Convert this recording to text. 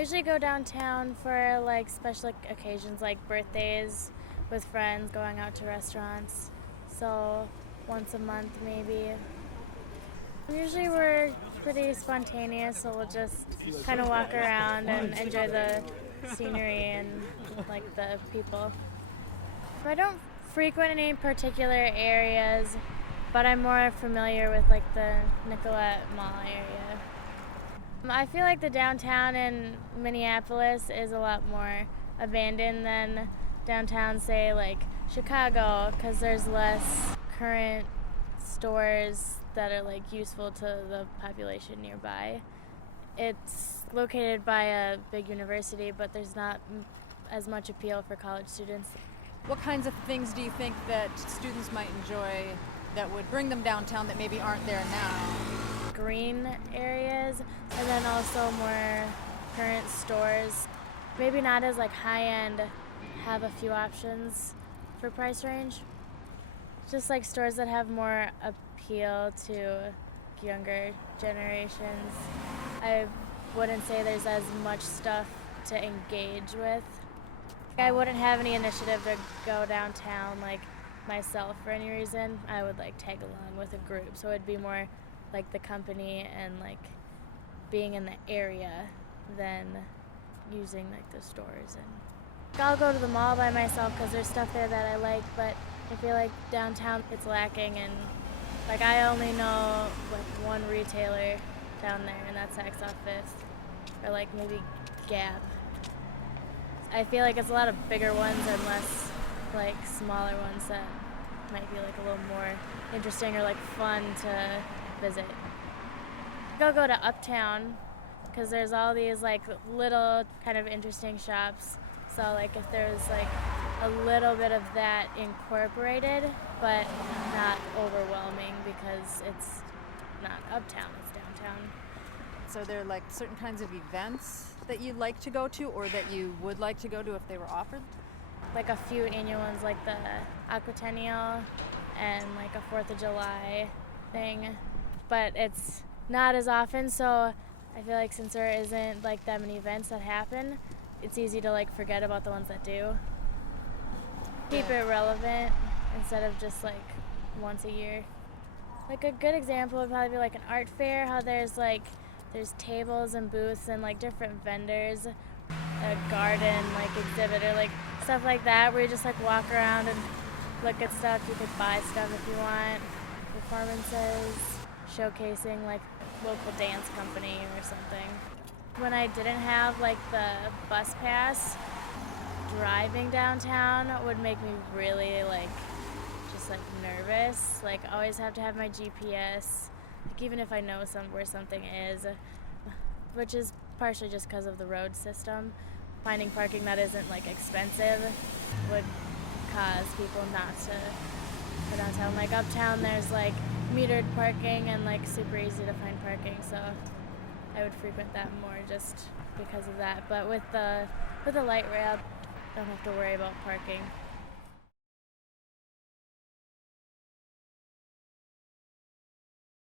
Usually go downtown for like special occasions like birthdays with friends, going out to restaurants. So once a month maybe. Usually we're pretty spontaneous, so we'll just kind of walk around and enjoy the scenery and like the people. I don't frequent any particular areas, but I'm more familiar with like the Nicollet Mall area. I feel like the downtown in Minneapolis is a lot more abandoned than downtown, say, like Chicago, because there's less current stores that are like useful to the population nearby. It's located by a big university, but there's not as much appeal for college students. What kinds of things do you think that students might enjoy that would bring them downtown that maybe aren't there now? Green areas, and then also more current stores. Maybe not as like high-end, have a few options for price range. Just like stores that have more appeal to younger generations. I wouldn't say there's as much stuff to engage with. I wouldn't have any initiative to go downtown like myself for any reason. I would like tag along with a group, so it'd be more like the company and like being in the area than using like the stores. And I'll go to the mall by myself because there's stuff there that I like, but I feel like downtown it's lacking, and like I only know like one retailer down there, and that's Saks Off Fifth, or like maybe Gap. I feel like it's a lot of bigger ones and less like smaller ones that might be like a little more interesting or like fun to visit. I'll go to Uptown because there's all these like little kind of interesting shops. So like if there's like a little bit of that incorporated, but not overwhelming because it's not Uptown, it's downtown. So there are like certain kinds of events that you'd like to go to or that you would like to go to if they were offered? Like a few annual ones like the Aquatennial and like a 4th of July thing. But it's not as often, so I feel like since there isn't like that many events that happen, it's easy to like forget about the ones that do. Keep it relevant instead of just like once a year. Like a good example would probably be like an art fair, how there's tables and booths and like different vendors, a garden like exhibit or like stuff like that where you just like walk around and look at stuff. You could buy stuff if you want. Performances, showcasing like local dance company or something. When I didn't have like the bus pass, driving downtown would make me really like just like nervous. Like always have to have my GPS, like even if I know where something is, which is partially just because of the road system. Finding parking that isn't like expensive would cause people not to go downtown. Like Uptown, there's like metered parking and like super easy to find parking, so I would frequent that more just because of that. But with the light rail, I don't have to worry about parking.